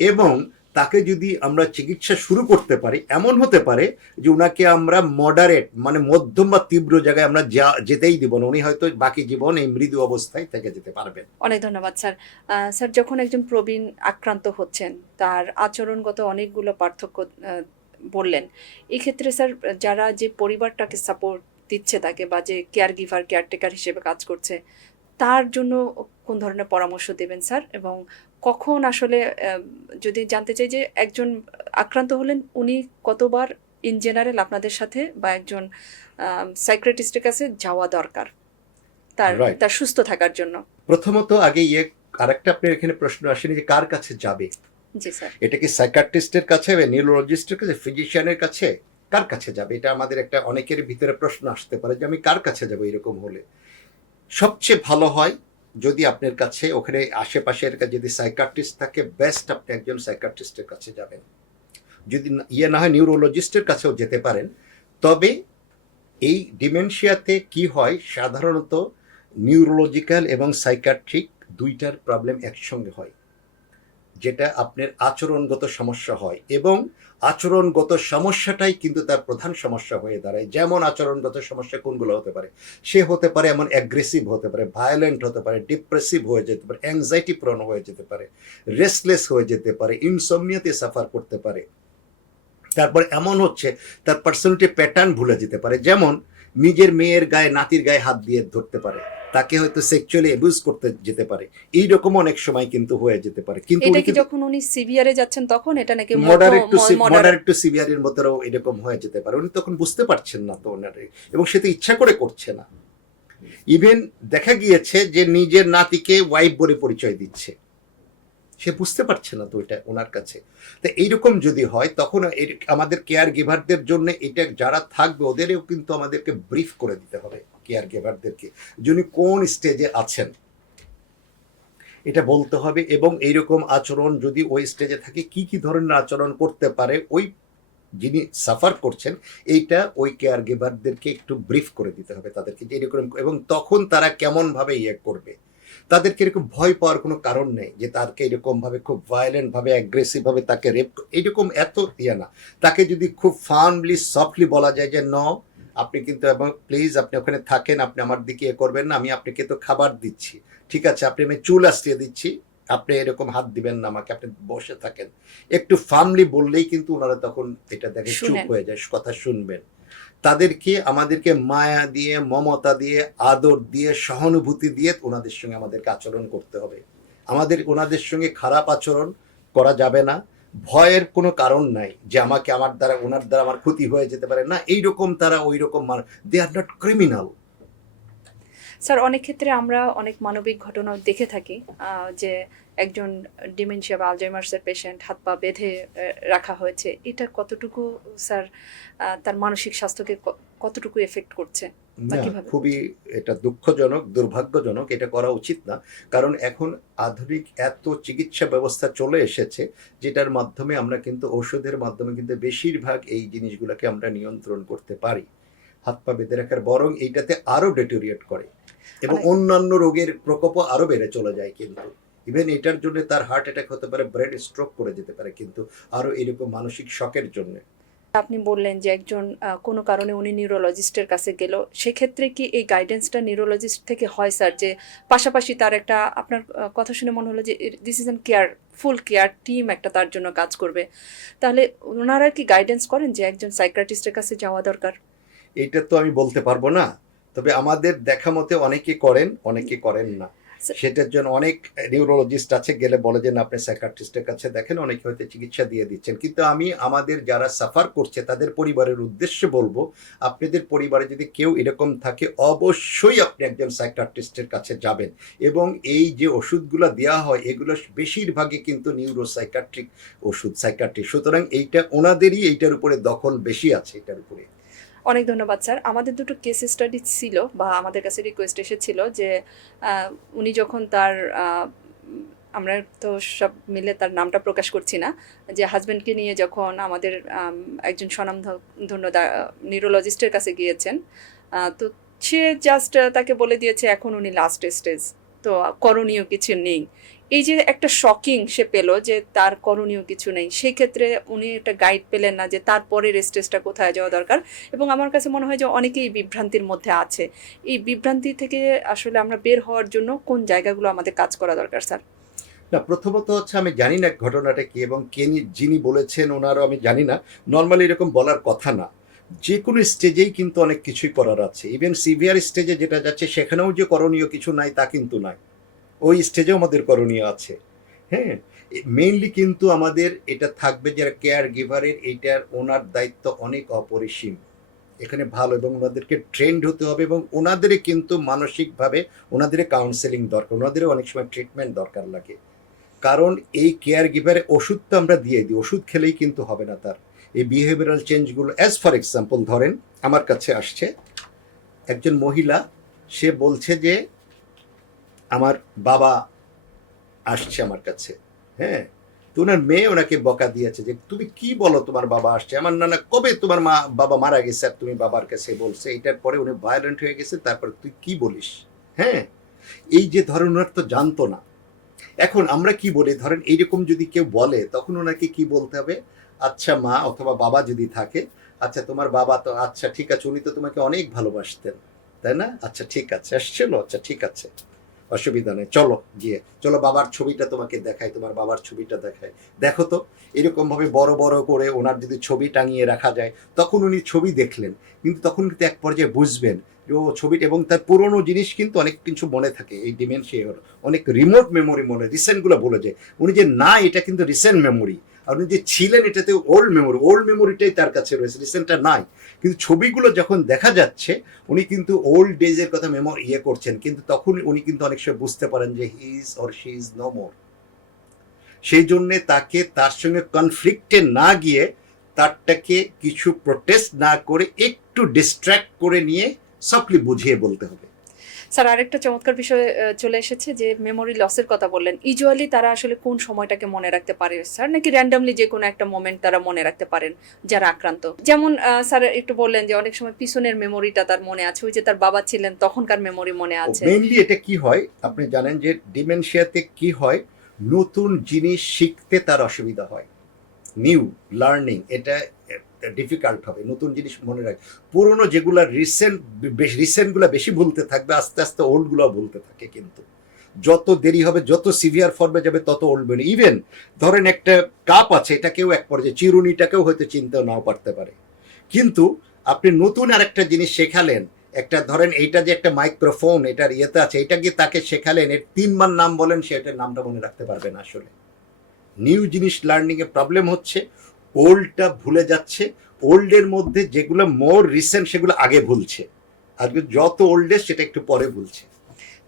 এবং তাকে যদি আমরা চিকিৎসা শুরু করতে পারি, এমন হতে পারে যে ওনাকে আমরা মডারেট মানে মধ্যম বা তীব্র জায়গায় আমরা যেতেই দিব না, উনি হয়তো বাকি জীবন এই মৃদু অবস্থায় থেকে যেতে পারবেন। অনেক ধন্যবাদ স্যার। স্যার, যখন একজন প্রবীণ আক্রান্ত হচ্ছেন, তার আচরণগত অনেকগুলো পার্থক্য বললেন। এক্ষেত্রে স্যার, যারা যে পরিবারটাকে সাপোর্ট দিচ্ছে তাকে, বা যে কেয়ার গিভার, কেয়ারটেকার হিসেবে কাজ করছে, তার জন্য কোন ধরনের পরামর্শ দেবেন স্যার? এবং কখন আসলে, যদি জানতে চাই যে একজন আক্রান্ত হলেন, উনি কতবার ইন জেনারেল আপনাদের সাথে বা একজন সাইকিয়াট্রিস্টের কাছে যাওয়া দরকার তার সুস্থ থাকার জন্য? প্রথমত আগে আরেকটা আপনার এখানে প্রশ্ন আসেনি যে কার কাছে যাবে। জি স্যার। এটা কি সাইকিয়াট্রিস্টের কাছে, নিউরোলজিস্টের কাছে, ফিজিশিয়ানের কাছে, কার কাছে যাবে? এটা আমাদের একটা অনেকের ভিতরে প্রশ্ন আসতে পারে যে আমি কার কাছে যাব। এরকম হলে সবচেয়ে ভালো হয় যদি আপনার কাছে ওখানে আশেপাশের যদি সাইকিয়াট্রিস্ট থাকে, বেস্ট আপনি একজন সাইকিয়াট্রিস্টের কাছে যাবেন। যদি না হয় নিউরোলজিস্টের কাছেও যেতে পারেন। তবে এই ডিমেনশিয়াতে কি হয়, সাধারণত নিউরোলজিক্যাল এবং সাইকিয়াট্রিক দুইটার প্রবলেম একসঙ্গে হয়, যেটা আপনার আচরণগত সমস্যা হয়, এবং আচরণগত সমস্যাটাই কিন্তু তার প্রধান সমস্যা হয়ে দাঁড়ায়। যেমন আচরণগত সমস্যা কোনগুলো হতে পারে, সে হতে পারে এমন অ্যাগ্রেসিভ হতে পারে, ভায়োলেন্ট হতে পারে, ডিপ্রেসিভ হয়ে যেতে পারে, অ্যাংজাইটি প্রণ হয়ে যেতে পারে, রেস্টলেস হয়ে যেতে পারে, ইনসমনিয়াতে সাফার করতে পারে। তারপর এমন হচ্ছে তার পার্সোনালিটি প্যাটার্ন ভুলে যেতে পারে, যেমন নিজের মেয়ের গায়ে, নাতির গায়ে হাত দিয়ে ধরতে পারে, তাকে হয়তো সেক্সুয়ালি অ্যাবিউজ করতে যেতে পারে। এই রকম অনেক সময় কিন্তু হয়ে যেতে পারে। কিন্তু এটা কি যখন উনি সিভিয়ারে যাচ্ছেন তখন, এটা নাকি মডারেট টু সিভিয়ারের মধ্যেও এরকম হয়ে যেতে পারে। উনি তখন বুঝতে পারছেন না তো ওনারে, এবং সে তো ইচ্ছা করে করছে না। ইভেন দেখা গিয়েছে যে নিজের নাতিকে ওয়াইফ বলে পরিচয় দিচ্ছে, সে বুঝতে পারছে না তো এটা ওনার কাছে। তো এইরকম যদি হয় তখন আমাদের কেয়ার গিভারদের জন্য এটা যারা থাকবে ওদেরও কিন্তু আমাদেরকে ব্রিফ করে দিতে হবে, কেয়ার গিভারদেরকে যিনি কোন স্টেজে আছেন এটা বলতে হবে, এবং এইরকম আচরণ যদি ওই স্টেজে থাকে কি কি ধরনের আচরণ করতে পারে ওই যিনি সাফার করছেন, এইটা ওই কেয়ার গিভারদেরকে একটু ব্রিফ করে দিতে হবে তাদেরকে যে এরকম, এবং তখন তারা কেমনভাবে ইয়ে করবে। তাদেরকে এরকম ভয় পাওয়ার কোনো কারণ নেই যে তাকে এরকমভাবে খুব ভায়োলেন্টভাবে অ্যাগ্রেসিভভাবে তাকে রেপ, এইরকম এত ইয়ে না। তাকে যদি খুব ফার্মলি সফটলি বলা যায় যে ন আপনি কিন্তু, এবং প্লিজ আপনি ওখানে থাকেন, আপনি আমার দিকে এ করবেন না, আমি আপনাকে তো খাবার দিচ্ছি, ঠিক আছে, আপনি আমি চুল আসিয়ে দিচ্ছি, আপনি এরকম হাত দিবেন না আমাকে, আপনি বসে থাকেন, একটু ফার্মলি বললেই কিন্তু ওনারা তখন এটা দেখে চুপ শুনেন। হয়ে যায়, কথা শুনবেন। তাদেরকে আমাদেরকে মায়া দিয়ে, মমতা দিয়ে, আদর দিয়ে, সহানুভূতি দিয়ে ওনাদের সঙ্গে আমাদেরকে আচরণ করতে হবে। আমাদের ওনাদের সঙ্গে খারাপ আচরণ করা যাবে না। ভয়ের কোনো কারণ নাই যে আমাকে আমার দ্বারা ওনার দ্বারা আমার ক্ষতি হয়ে যেতে পারে, না এইরকম তারা ওই রকম, দে আর নট ক্রিমিনাল। স্যার, অনেক ক্ষেত্রে আমরা অনেক মানবিক ঘটনা দেখে থাকি, যে একজন ডিমেনশিয়া বা আলজাইমার্সের পেশেন্ট হাত পা বেঁধে রাখা হয়েছে। এটা কতটুকু স্যার তার মানসিক স্বাস্থ্যকে কতটুকু এফেক্ট করছে বা না, কিভাবে? খুবই এটা দুঃখজনক, দুর্ভাগ্যজনক, এটা করা উচিত না। কারণ এখন আধুনিক এত চিকিৎসা ব্যবস্থা চলে এসেছে যেটার মাধ্যমে আমরা কিন্তু ঔষধের মাধ্যমে কিন্তু বেশিরভাগ এই জিনিসগুলোকে আমরা নিয়ন্ত্রণ করতে পারি। হাত পা বেঁধে রাখার বরং এইটাতে আরো ডেটোরিয়েট করে এবং অনেক- অন্যান্য রোগের প্রকোপও আরো বেড়ে চলে যায়। কিন্তু ইভেন এটার জন্য তার হার্ট অ্যাটাক হতে পারে, ব্রেন স্ট্রোক করে যেতে পারে, কিন্তু আরো এরকম মানসিক শকের জন্য। আপনি বললেন যে একজন কোনো কারণে উনি নিউরোলজিস্টের কাছে গেল, সেক্ষেত্রে কি এই গাইডেন্সটা নিউরোলজিস্ট থেকে হয় স্যার? যে পাশাপাশি তার একটা, আপনার কথা শুনে মনে হলো যে this is an care, full care team একটা তার জন্য কাজ করবে। তাহলে ওনারা কি গাইডেন্স করেন যে একজন সাইকিয়াট্রিস্টের কাছে যাওয়া দরকার? এটা তো আমি বলতে পারবো না, তবে আমাদের দেখা মতে অনেকে করেন, অনেকে করেন না। সেটার জন্য অনেক নিউরোলজিস্ট আছে, গেলে বলে যে না আপনি সাইকিয়াট্রিস্টের কাছে দেখেন, অনেকে হয়তো চিকিৎসা দিয়ে দিচ্ছেন। কিন্তু আমি আমাদের যারা সাফার করছে তাদের পরিবারের উদ্দেশ্যে বলবো, আপনাদের পরিবারে যদি কেউ এরকম থাকে অবশ্যই আপনি একজন সাইকিয়াট্রিস্টের কাছে যাবেন। এবং এই যে ওষুধগুলো দেওয়া হয় এগুলো বেশিরভাগই কিন্তু নিউরো সাইকিয়াট্রিক ওষুধ, সাইকিয়াট্রিক, সুতরাং এইটা ওনাদেরই এইটার উপরে দখল বেশি আছে এটার উপরে। অনেক ধন্যবাদ স্যার। আমাদের দুটো কেস স্টাডি ছিল, বা আমাদের কাছে রিকোয়েস্ট এসেছিল যে উনি যখন তার আমরা তো সব মিলে তার নামটা প্রকাশ করছি না, যে হাজব্যান্ডকে নিয়ে যখন আমাদের একজন স্বনামধন্য নিউরোলজিস্টের কাছে গিয়েছেন, তো সে জাস্ট তাকে বলে দিয়েছে এখন উনি লাস্ট স্টেজ, তো করণীয় কিছু নেই। এই যে একটা শকিং সে পেল যে তার করণীয় কিছু নেই, সেই ক্ষেত্রে উনি একটা গাইড পেলেন না যে তারপরের স্টেজটা কোথায় যাওয়া দরকার। এবং আমার কাছে মনে হয় যে অনেকেই বিভ্রান্তির মধ্যে আছে। এই বিভ্রান্তি থেকে আসলে আমরা বের হওয়ার জন্য কোন জায়গাগুলো আমাদের কাজ করা দরকার স্যার? না, প্রথমত হচ্ছে আমি জানি না ঘটনাটা কি, এবং যিনি বলেছেন ওনারও আমি জানি না। নর্মালি এরকম বলার কথা না। যে কোনো স্টেজেই কিন্তু অনেক কিছুই করার আছে। ইভেন সিভিয়ার স্টেজে যেটা যাচ্ছে সেখানেও যে করণীয় কিছু নাই তা কিন্তু নয়, ওই স্টেজেও আমাদের করণীয় আছে। হ্যাঁ, মেইনলি কিন্তু আমাদের এটা থাকবে যে কেয়ার গিভারের এইটার ওনার দায়িত্ব অনেক অপরিসীম এখানে ভালো, এবং ওনাদেরকে ট্রেন্ড হতে হবে, এবং ওনাদেরই কিন্তু মানসিকভাবে ওনাদের কাউন্সেলিং দরকার, ওনাদেরও অনেক সময় ট্রিটমেন্ট দরকার লাগে। কারণ এই কেয়ার গিভারে ওষুধ তো আমরা দিয়ে দিই, ওষুধ খেলেই কিন্তু হবে না তার। এই বিহেভিয়ারাল চেঞ্জগুলো, অ্যাজ ফর এক্সাম্পল ধরেন আমার কাছে আসছে একজন মহিলা, সে বলছে যে আমার বাবা আসছে আমার কাছে। হ্যাঁ, তো ওনার মেয়ে ওনাকে বকা দিয়েছে যে তুমি কি বলো তোমার বাবা আসছে, আমার নানা কবে তোমার বাবা মারা গেছে আর তুমি বাবার কাছে বলছে। এটার পরে উনি ভায়োলেন্ট হয়ে গেছে, তারপর তুই কি বলিস। হ্যাঁ, এই যে ধরনের তো জানতো না। এখন আমরা কি বলি, ধরেন এইরকম যদি কেউ বলে তখন ওনাকে কি বলতে হবে, আচ্ছা মা অথবা বাবা যদি থাকে, আচ্ছা তোমার বাবা তো, আচ্ছা ঠিক আছে, উনি তো তোমাকে অনেক ভালোবাসতেন তাই না, আচ্ছা ঠিক আছে আসছিল, আচ্ছা ঠিক আছে অসুবিধা নেই, চলো গিয়ে চলো বাবার ছবিটা তোমাকে দেখাই, তোমার বাবার ছবিটা দেখায়, দেখো তো। এরকম ভাবে বড় বড় করে ওনার যদি ছবি টাঙিয়ে রাখা যায় তখন উনি ছবি দেখলেন, কিন্তু তখন কিন্তু এক পর্যায়ে বুঝবেন যে ও ছবিটা, এবং তার পুরোনো জিনিস কিন্তু অনেক কিছু মনে থাকে। এই ডিমেনশিয়া হলো অনেক রিমোট মেমোরি, মনে রিসেন্টগুলো বলে যায় উনি যে না এটা কিন্তু রিসেন্ট মেমোরি, আর উনি যে ছিলেন এটাতে ওল্ড মেমোরি, ওল্ড মেমোরিটাই তার কাছে রয়েছে, রিসেন্টটা নাই। কিন্তু ছবিগুলো যখন দেখা যাচ্ছে উনি কিন্তু ওল্ড ডেজের কথা করছেন, কিন্তু তখন উনি কিন্তু অনেক সময় বুঝতে পারেন যে he is or she is no more. সেই জন্যে তাকে তার সঙ্গে কনফ্লিক্টে না গিয়ে তারটাকে কিছু প্রোটেস্ট না করে একটু ডিস্ট্র্যাক্ট করে নিয়ে সফটলি বুঝিয়ে বলতে হবে। স্যার আরেকটা চমৎকার বিষয় চলে এসেছে যে মেমোরি লসের কথা বললেন। ইউজুয়ালি তারা আসলে কোন সময়টাকে মনে রাখতে পারে স্যার, নাকি র্যান্ডমলি যে কোনো একটা মোমেন্ট তারা মনে রাখতে পারেন যারা আক্রান্ত? যেমন স্যার একটু বললেন যে অনেক সময় পিছনের মেমোরিটা তার মনে আছে, ওই যে তার বাবা ছিলেন তখনকার মেমোরি মনে আছে। মেইনলি এটা কি হয় আপনি জানেন যে ডিমেনশিয়াতে কি হয়, নতুন জিনিস শিখতে তার অসুবিধা হয়, নিউ লার্নিং এটা ডিফিকাল্ট হবে, নতুন জিনিস মনে রাখ। পুরনো যেগুলো রিসেন্টগুলো বেশি ভুলতে থাকবে, আস্তে আস্তে ওল্ডগুলো ভুলতে থাকে। কিন্তু যত দেরি হবে, যত সিভিয়ার ফর্মে যাবে তত ওল্ড বেনে। ইভেন ধরেন একটা কাপ আছে, এটাকেও এক পর্যায়ে চিরুনিটাকেও হয়তো চিনতেও নাও পারতে পারে, কিন্তু আপনি নতুন আরেকটা জিনিস শেখালেন, একটা ধরেন এইটা যে একটা মাইক্রোফোন এটার ইয়েতে আছে, এটা গিয়ে তাকে শেখালেন, এর 3 বার নাম বলেন, সে এটার নামটা মনে রাখতে পারবে না। আসলে নিউ জিনিস লার্নিং এ প্রবলেম হচ্ছে, ওল্ডটা ভুলে যাচ্ছে, ওল্ডের মধ্যে যেগুলো মোর রিসেন্ট সেগুলো আগে ভুলছে, আর যত ওল্ডেস্ট সেটা একটু পরে ভুলছে।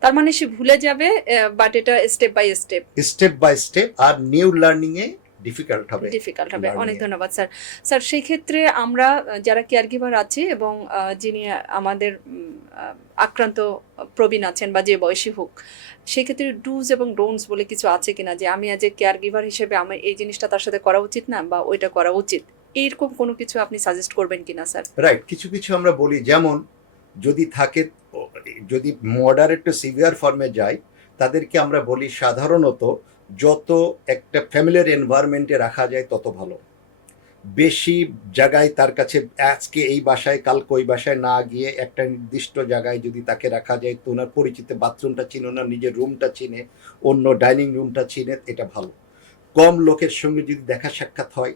তার মানে সে ভুলে যাবে, বাট এটা স্টেপ বাই স্টেপ, আর নিউ লার্নিং এ ডিফিকাল্ট হবে। অনেক ধন্যবাদ স্যার। স্যার সেই ক্ষেত্রে আমরা যারা কেয়ার গিভার আছি এবং যিনি আমাদের আক্রান্ত প্রবীণ আছেন বা যে বয়সী হোক, সেক্ষেত্রে ডুজ এবং ডোন্টস বলে কিছু আছে কিনা, যে আমি আজ কেয়ার গিভার হিসেবে আমার এই জিনিসটা তার সাথে করা উচিত না বা ওইটা করা উচিত, এইরকম কোনো কিছু আপনি সাজেস্ট করবেন কিনা স্যার? রাইট, কিছু কিছু আমরা বলি, যেমন যদি থাকে, যদি মডারেট টু সিভিয়ার ফর্মে যায়, তাদেরকে আমরা বলি সাধারণত যত একটা ফ্যামিলিয়ার এনভায়রনমেন্টে রাখা যায় তত ভালো। বেশি জায়গায় তার কাছে, আজকে এই বাসায় কালকে ওই বাসায় না গিয়ে একটা নির্দিষ্ট জায়গায় যদি তাকে রাখা যায়, তো ওনার পরিচিত বাথরুমটা চিনে, ওনার নিজের রুমটা চিনে, অন্য ডাইনিং রুমটা চিনে, এটা ভালো। কম লোকের সঙ্গে যদি দেখা সাক্ষাৎ হয়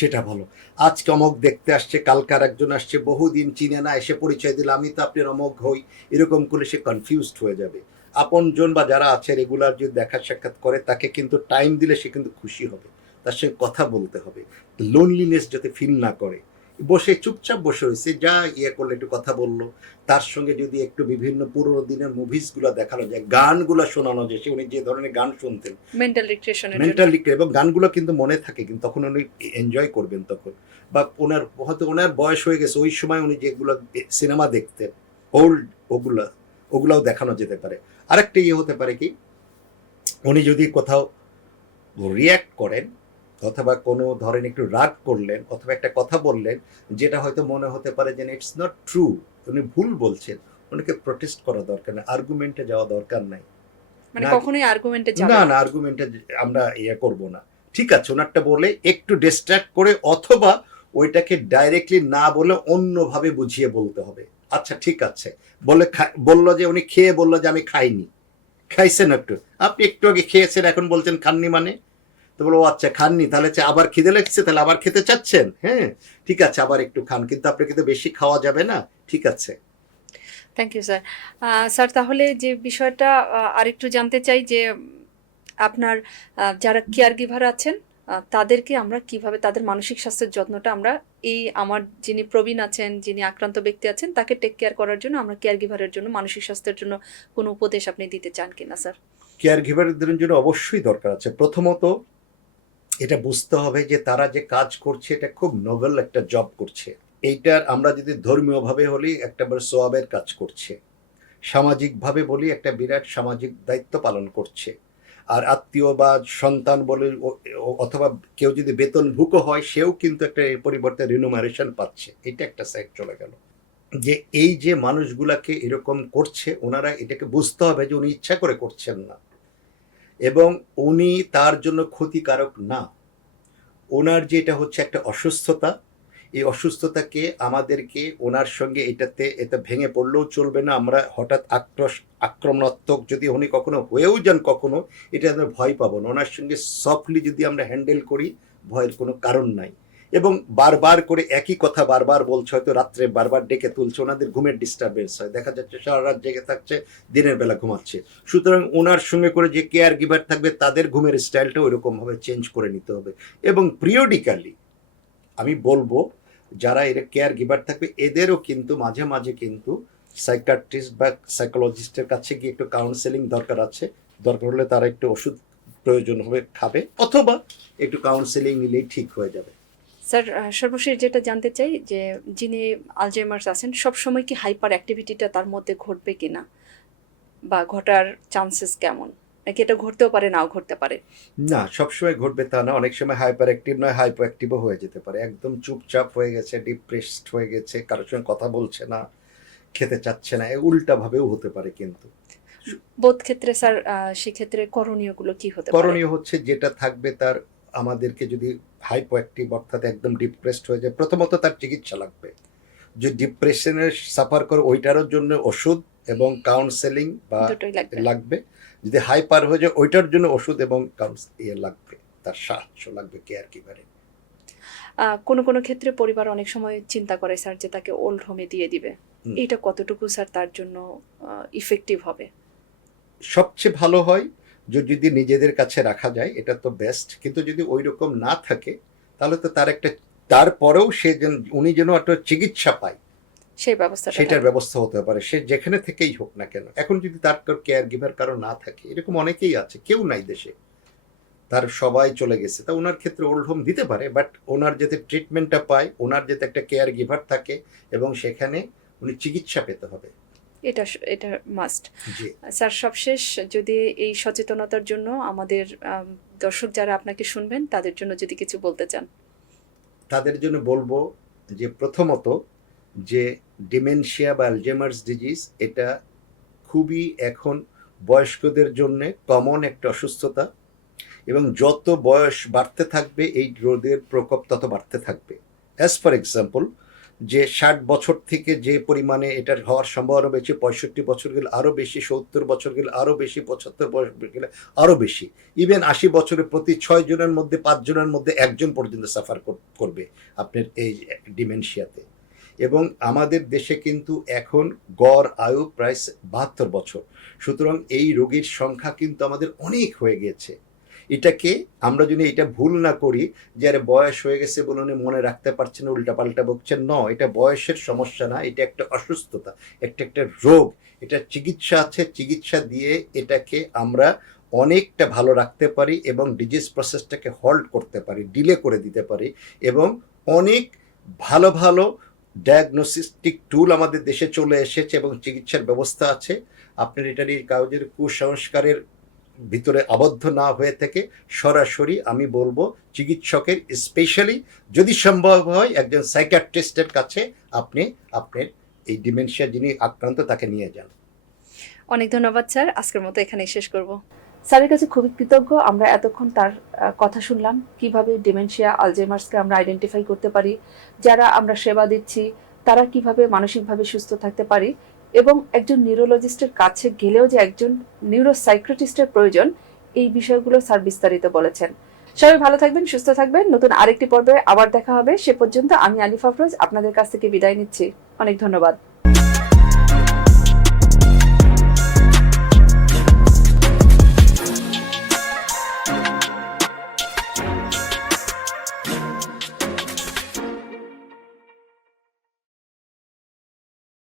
সেটা ভালো। আজকে অমক দেখতে আসছে, কালকার একজন আসছে, বহুদিন চিনে না, এসে পরিচয় দিল আমি তো আপনার অমক হই, এরকম করে সে কনফিউজড হয়ে যাবে। আপনজন বা যারা আছে রেগুলার যদি দেখা সাক্ষাৎ করে, তাকে কিন্তু টাইম দিলে সে কিন্তু খুশি হবে, তার সঙ্গে কথা বলতে হবে, লোনলিনেস যাতে ফিল না করে। বসে চুপচাপ বসে রয়েছে, যা করলে একটু কথা বললো, তার সঙ্গে যদি একটু বিভিন্ন পুরোনো দিনের মুভিসগুলো দেখানো যায়, গানগুলো শোনানো যায়, সে উনি যে ধরনের গান শুনতেন মেন্টাল রিক্রিয়েশনের এবং গানগুলো কিন্তু মনে থাকে, কিন্তু তখন উনি এনজয় করবেন তখন। বা ওনার বয়স হয়ে গেছে, ওই সময় উনি যেগুলো সিনেমা দেখতেন ওল্ড, ওগুলাও দেখানো যেতে পারে। আরেকটা হতে পারে কি, উনি যদি কোথাও রিয়্যাক্ট করেন, অথবা কোনো ধরেন একটু রাগ করলেন, অথবা একটা কথা বললেন যেটা হয়তো মনে হতে পারে যে ইটস নট ট্রু, উনি ভুল বলছেন, ওনাকে প্রোটেস্ট করা দরকার নেই, আর্গুমেন্টে যাওয়া দরকার নাই। মানে কখনোই আর্গুমেন্টে যাবে না, আর্গুমেন্টে আমরা করব না। ঠিক আছে, ওনারটা বলে একটু ডিস্ট্রাক্ট করে, অথবা ওইটাকে ডাইরেক্টলি না বলে অন্যভাবে বুঝিয়ে বলতে হবে। আচ্ছা ঠিক আছে, বললো যে উনি খেয়ে বললো যে আমি খাইনি, খাইছেন একটু, আপনি একটু আগে খেয়েছেন, এখন বলছেন খাননি, মানে তো বলো আচ্ছা খাননি, তাহলে আবার খিদে লাগছে, তাহলে আবার খেতে চাচ্ছেন, হ্যাঁ ঠিক আছে আবার একটু খান, কিন্তু আপনি কিন্তু বেশি খাওয়া যাবে না, ঠিক আছে। Thank you sir. স্যার তাহলে যে বিষয়টা আরেকটু জানতে চাই যে আপনার যারা কেয়ার গিভার আছেন তাদেরকে আমরা কিভাবে তাদের মানসিক স্বাস্থ্যের যত্নটা আমরা এই আমার যিনি প্রবীণ আছেন, যিনি আক্রান্ত ব্যক্তি আছেন, তাকে টেক কেয়ার করার জন্য আমরা কেয়ার গিভারের জন্য মানসিক স্বাস্থ্যের জন্য কোনো উপদেশ আপনি দিতে চান কিনা স্যার? কেয়ার গিভারদের জন্য অবশ্যই দরকার আছে। প্রথমত এটা বুঝতে হবে যে তারা যে কাজ করছে এটা খুব নোবেল একটা জব করছে। এইটার আমরা যদি ধর্মীয়ভাবে বলি একটা সোয়াবের কাজ করছে, সামাজিকভাবে বলি একটা বিরাট সামাজিক দায়িত্ব পালন করছে, আর আত্মীয় বা সন্তান বলে অথবা কেউ যদি বেতনভুক হয়, সেও কিন্তু একটা এর পরিবর্তে রিনুমারেশন পাচ্ছে। এটা একটা সাইড চলে গেল। যে এই যে মানুষগুলাকে এরকম করছে, ওনারা এটাকে বুঝতে হবে যে উনি ইচ্ছা করে করছেন না, এবং উনি তার জন্য ক্ষতিকারক না। ওনার যে এটা হচ্ছে একটা অসুস্থতা, এই অসুস্থতাকে আমাদেরকে ওনার সঙ্গে এটা ভেঙে পড়লেও চলবে না। আমরা হঠাৎ আক্রমণাত্মক যদি উনি কখনো হয়েও যান, কখনো এটা আমরা ভয় পাবো না। ওনার সঙ্গে সফটলি যদি আমরা হ্যান্ডেল করি, ভয়ের কোনো কারণ নাই। এবং বারবার করে একই কথা বারবার বলছে, হয়তো রাত্রে বারবার ডেকে তুলছে, ওনাদের ঘুমের ডিস্টারবেন্স হয়, দেখা যাচ্ছে সারা রাত জেগে থাকছে, দিনের বেলা ঘুমাচ্ছে। সুতরাং ওনার সঙ্গে করে যে কেয়ার গিভার থাকবে, তাদের ঘুমের স্টাইলটা ওইরকমভাবে চেঞ্জ করে নিতে হবে। এবং পিরিয়ডিক্যালি আমি বলবো যারা এর কেয়ার গিভার থাকবে এদেরও কিন্তু মাঝে মাঝে কিন্তু সাইকিয়াট্রিস্ট বা সাইকোলজিস্টের কাছে গিয়ে একটু কাউন্সেলিং দরকার আছে। দরকার হলে তারা একটু ওষুধ প্রয়োজন হবে খাবে, অথবা একটু কাউন্সেলিং নিলেই ঠিক হয়ে যাবে। স্যার, সর্বশেষ যেটা জানতে চাই যে যিনি আলজাইমার্স আছেন সবসময় কি হাইপার অ্যাক্টিভিটিটা তার মধ্যে ঘটবে কিনা, বা ঘটার চান্সেস কেমন, নাকি এটা ঘটতেও পারে নাও ঘটতে পারে? না, সবসময় ঘটবে তা না। অনেক সময় হাইপার অ্যাক্টিভ নয়, হাইপো অ্যাক্টিভও হয়ে যেতে পারে। একদম চুপচাপ হয়ে গেছে, ডিপ্রেসড হয়ে গেছে, কারোর সঙ্গে কথা বলছে না, খেতে চাচ্ছে না, উল্টা ভাবেও হতে পারে। কিন্তু বোধ ক্ষেত্রে স্যার, সেক্ষেত্রে করণীয়গুলো কি হতে পারে? করণীয় হচ্ছে যেটা থাকবে তার, আমাদেরকে যদি হাইপো অ্যাক্টিভ অর্থাৎ একদম ডিপ্রেসড হয়ে যায়, প্রথমত তার চিকিৎসা লাগবে। যে ডিপ্রেশনের সাফার করে ওইটারও জন্য ওষুধ এবং কাউন্সেলিং বা দুটোই লাগবে। লাগবে। যদি হাইপার হয়ে যায় ওইটার জন্য ওষুধ এবং লাগবে, তার সাহায্য লাগবে কেয়ার গিভারের। কোনো কোনো ক্ষেত্রে পরিবার অনেক সময় চিন্তা করে স্যার যে তাকে ওল্ড হোমে দিয়ে দিবে, এটা কতটুকু স্যার তার জন্য ইফেক্টিভ হবে? সবচেয়ে ভালো হয় যদি নিজেদের কাছে রাখা যায়, এটা তো বেস্ট। কিন্তু যদি ওই রকম না থাকে তাহলে তো তার একটা, তারপরেও সে যেন, উনি যেন একটা চিকিৎসা পায় সেই ব্যবস্থা, সেটার ব্যবস্থা হতে পারে, সে যেখানে থেকেই হোক না কেন। এখন যদি তার কেয়ার গিভার কারো না থাকে, এরকম অনেকেই আছে, কেউ নাই দেশে, তার সবাই চলে গেছে, তা ওনার ক্ষেত্রে ওল্ড হোম দিতে পারে, বাট ওনার যাতে ট্রিটমেন্টটা পায়, ওনার যাতে একটা কেয়ার গিভার থাকে এবং সেখানে উনি চিকিৎসা পেতে হবে। এটা এটা মাস্ট। জি, স্যার, সবশেষ যদি এই সচেতনতার জন্য আমাদের দর্শক যারা আপনাকে শুনবেন তাদের জন্য যদি কিছু বলতে চান। তাদের জন্য বলবো যে প্রথমত যে ডিমেনশিয়া বা অ্যালজাইমার্স ডিজিজ, এটা খুবই এখন বয়স্কদের জন্য কমন একটা অসুস্থতা, এবং যত বয়স বাড়তে থাকবে এই রোগের প্রকোপ তত বাড়তে থাকবে। অ্যাজ ফর এক্সাম্পল, যে 60 বছর থেকে যে পরিমাণে এটার হওয়ার সম্ভাবনা বেশি, 65 বছর গেলে আরও বেশি, 70 বছর গেলে আরও বেশি, 75 বছর গেলে আরও বেশি, ইভেন 80 বছরে প্রতি 6 জনের মধ্যে 5 জনের মধ্যে একজন পর্যন্ত সাফার করবে আপনার এই ডিমেনশিয়াতে। এবং আমাদের দেশে কিন্তু এখন গড় আয়ু প্রায় 72 বছর। সুতরাং এই রোগীর সংখ্যা কিন্তু আমাদের অনেক হয়ে গেছে। এটাকে আমরা যদি এটা ভুল না করি যে আরে বয়স হয়ে গেছে বলে উনি মনে রাখতে পারছেন, উল্টাপাল্টা বকছেন, ন, এটা বয়সের সমস্যা না, এটা একটা অসুস্থতা, একটা রোগ। এটা চিকিৎসা আছে, চিকিৎসা দিয়ে এটাকে আমরা অনেকটা ভালো রাখতে পারি এবং ডিজিজ প্রসেসটাকে হল্ট করতে পারি, ডিলে করে দিতে পারি। এবং অনেক ভালো ভালো ডায়াগনোস্টিক টুল আমাদের দেশে চলে এসেছে এবং চিকিৎসার ব্যবস্থা আছে। আপনার এটার এই কাগজের কুসংস্কারের ভিতরে আবদ্ধ না হয়ে থেকে সরাসরি আমি বলবো চিকিৎসকের, স্পেশালি যদি সম্ভব হয় একজন সাইকিয়াট্রিস্টের কাছে আপনি আপনার এই ডিমেনশিয়া যিনি আক্রান্ত তাকে নিয়ে যান। অনেক ধন্যবাদ স্যার, আজকের মতো এখানেই শেষ করব। স্যারের কাছে খুবই কৃতজ্ঞ, আমরা এতক্ষণ তার কথা শুনলাম কিভাবে ডিমেনশিয়া আলজাইমার্সকে আমরা আইডেন্টিফাই করতে পারি, যারা আমরা সেবা দিচ্ছি তারা কিভাবে মানসিকভাবে সুস্থ থাকতে পারি, এবং একজন নিউরোলজিস্টের কাছে গেলেও যে একজন নিউরোসাইকিয়াট্রিস্টের প্রয়োজন, এই বিষয়গুলো স্যার বিস্তারিত বলেছেন। সবাই ভালো থাকবেন, সুস্থ থাকবেন। নতুন আরেকটি পর্বে আবার দেখা হবে। সে পর্যন্ত আমি আলিফ আফরোজ আপনাদের কাছ থেকে বিদায় নিচ্ছি। অনেক ধন্যবাদ।